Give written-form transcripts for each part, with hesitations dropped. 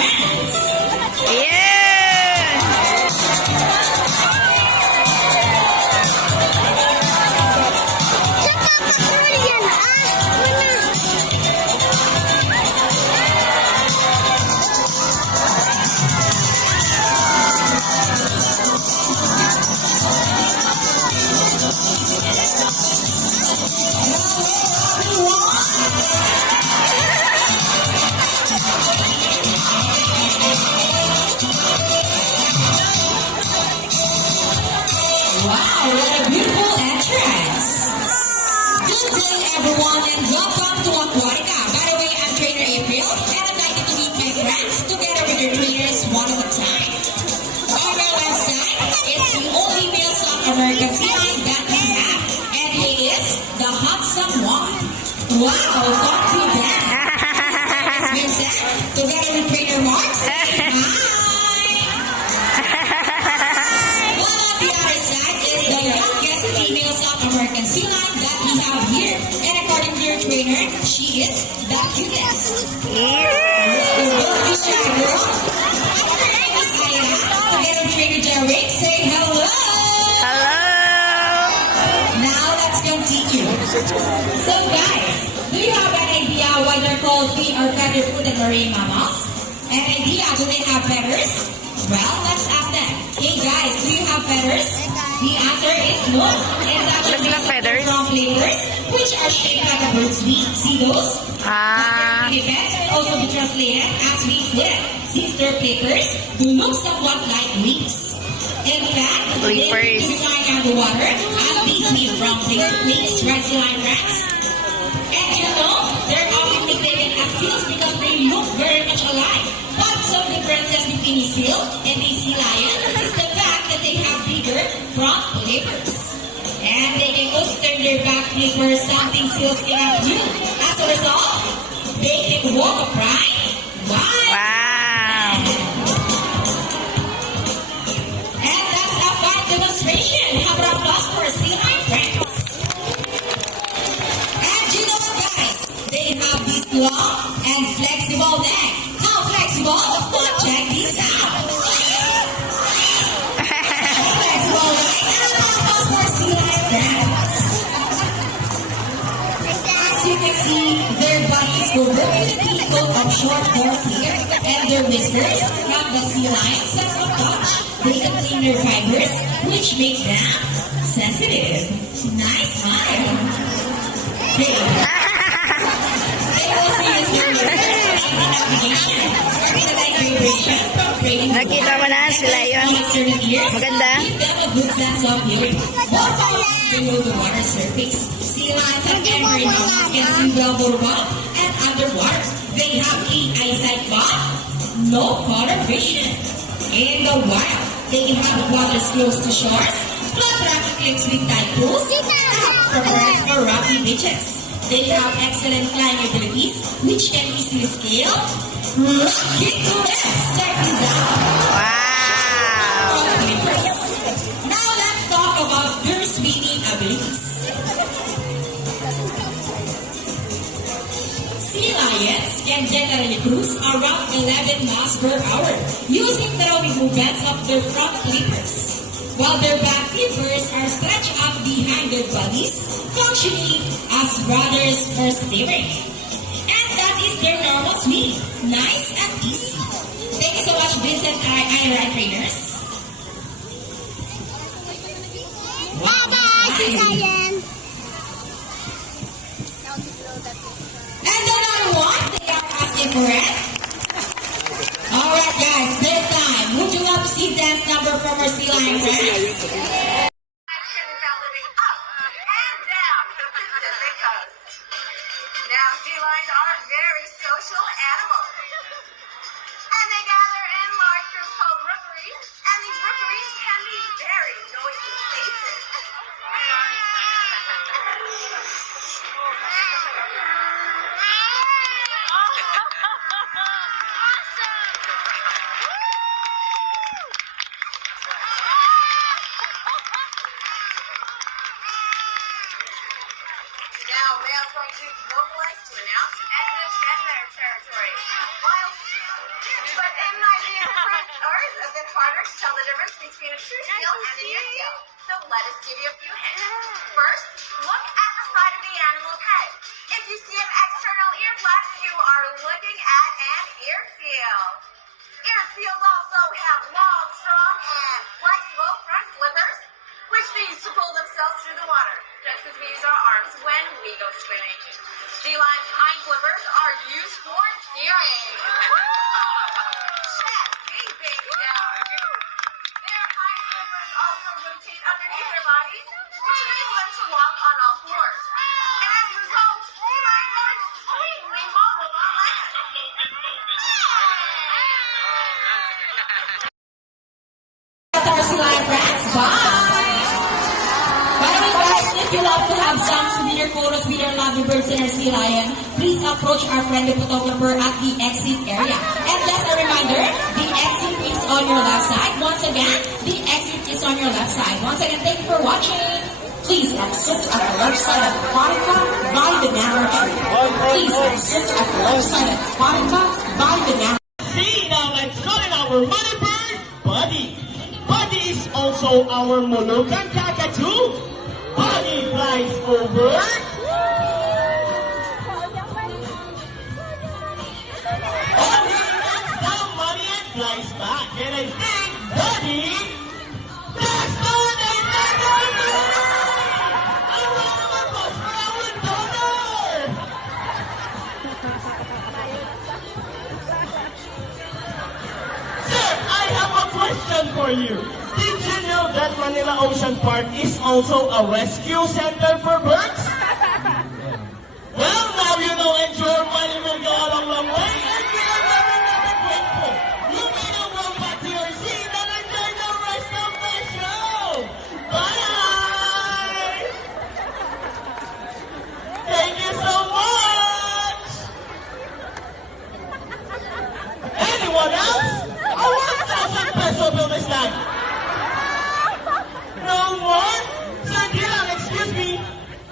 friends. Yeah! Wow, what a beautiful entrance. Good day, everyone, and welcome to Aquatica. By the way, I'm Trainer April, and I'd like you to meet my friends together with your trainers one at a time. On our website is the only male South American feline that we have, and he is the handsome one. Wow, confident. Music, together with Trainer Mark. Say hi. The youngest female South American feline that we have here. And according to your trainer, she is the cutest. Together with trainer Jarek, say hello. Hello! Now let's continue. So guys, do you have an idea why they're called feet or feather-footed marine mammals? An idea, do they have feathers? Well, let's ask them. Hey guys, do you have feathers? The answer is no. It's actually feathers from flavors, which are shaped like a bird's wing. See those? Events can also be translated as wing-footed, since their flippers do look somewhat like wings. In fact, they need to be flying underwater as they swim from place to place, right, line rats? And you know, they're often nicknamed as seals because they look very much alike. But some differences between a seal and a sea lion is the fact that they have bigger front flippers. And they can also turn their back flippers, something seals cannot do. As a result, they can walk upright. Wow! And that's a fine demonstration. How about applause for our sea lion friends? And you know what, guys? They have this long and flexible neck. How flexible? Well, check this out. Flexible neck. And applause for our sea lion friends. As you can see, their bodies go very coat of short coarse hair, and their whiskers have the sea lion sense of touch. They contain their fibers, which make them sensitive. Nice smile. They also use their whiskers for navigation. It's like vibration from brain. Nakita mo na sila yun. Maganda. Give them a good sense of hearing. More power below the water surface. Sea lions and every mammals can see well both above and underwater. They have keen eyesight but no color vision. In the wild, they can have waters close to shores, flat rocky cliffs with tide pools, and or rocky beaches. They have excellent climbing abilities, which can easily scale rocky cliffs. Check this out. Wow! Now let's talk about their swimming abilities. Sea lions can generally cruise around 11 miles per hour using the rowing movements of their front flippers, while their back flippers are stretched out behind their bodies, functioning as rudders for steering. And that is their normal swim. Nice and easy. Thank you so much, Vincent Ira Trainers. And another one, they are asking for it. Alright guys, this time, would you love to see dance number from our sea lion friends? Now, sea lions are very social animals. And they gather in large groups called rookeries. And these rookeries can be very noisy places. Now, males going to vocalize to announce and defend their territory. While, but same idea of French, or it's a bit harder to tell the difference between a true seal and an ear seal. So let us give you a few hints. First, look at the side of the animal's head. If you see an external ear flap, you are looking at an ear seal. Ear seals also have long, strong, and flexible front flippers, which they use to pull themselves through the water, just as we use our arms when we go swimming. Sea lions' hind flippers are used for steering. Check, big down. Their hind flippers also rotate underneath their bodies, which enables them to walk on all fours. And as a result, sea lions are extremely mobile on land. That's our sea lion friends. Bye! By the way, guys, if you love to have some souvenir photos with your lovely birds and our sea lion, please approach our friendly photographer at the exit area. And just a reminder, the exit is on your left side. Once again, the exit is on your left side. Once again, thank you for watching. Please exit at the left side of Aquatica by the narrow tree. Please exit at the left side of Aquatica by the narrow tree. See, now let's call in our money bird, Buddy. Buddy is also our Moluccan cockatoo. Buddy flies over. Oh, he lands down money and flies back. And I think Buddy flies on and back on the a round of applause for our donor. Sir, I have a question for you. Did you know that Manila Ocean Park is also a rescue center for birds? Well, now you know, and your money will go a long way, and we are very grateful. You may now go back to your seat and enjoy the rest of the show. Bye! Thank you so much! Anyone else? A 1,000 peso bill this time. No more? Sir Dylan, excuse me.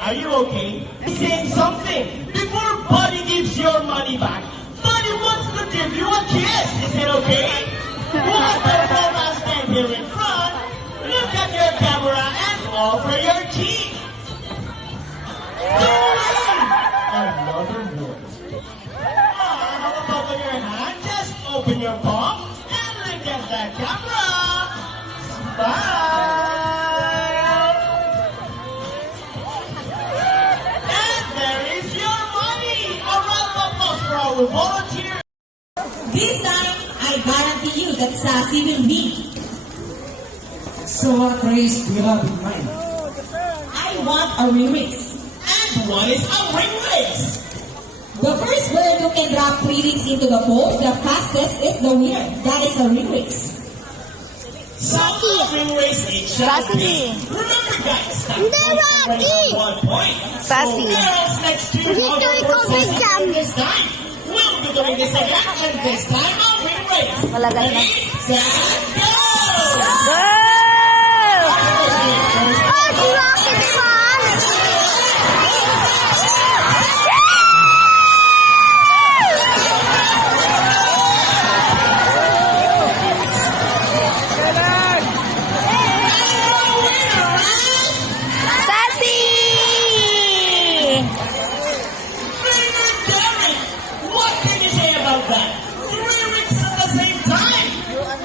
Are you okay? He's saying something. Before Buddy gives your money back, Buddy wants to give you a kiss. Is it okay? Wonderful, now stand here in front. Look at your camera and offer your cheek. Another one. How about with your hand? Just open your palm and look at that camera. Smile. And there is your money. A round of applause for our volunteer. This time, I guarantee you that Sassy will win. So what race do you have in mind? I want a remix. And what is a ring race? The first bird who can drop 3 rings into the pool, the fastest is the winner. That is a ring race. So a ring race it shall be. Remember guys, that point is 1 point. Sassy. So girls, let's do our first this time. We'll be doing this again, and this time a ring race. Malagal na. Ready, set, go! Go!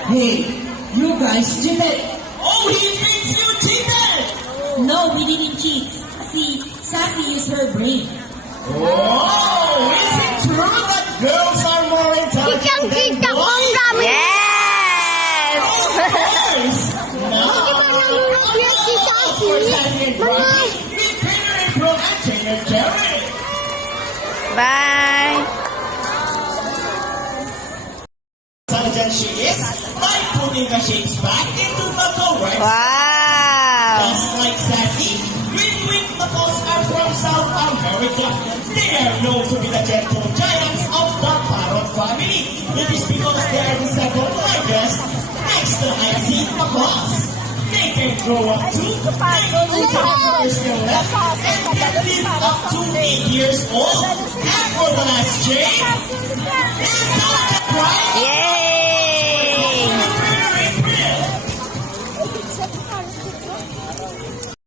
Hey, you guys cheated. Oh, he thinks you cheated! No, we didn't cheat. See, Sassy used her brain. Oh, is it true that girls are more intelligent than boys? Yes! Boys! No! Of course, Sassy and Rocky. Meet Peter and Bro and Jane and Jerry. Bye! Intelligent she is by putting the shapes back into the correct. Wow! Just like Sassy, green-winged macaws are from South America. They are known to be the gentle giants of the parrot family. It is because they are the second largest next to hyacinth macaws. They can grow up to 9 years left and can live up to 8 years old. And for the last change, Yay!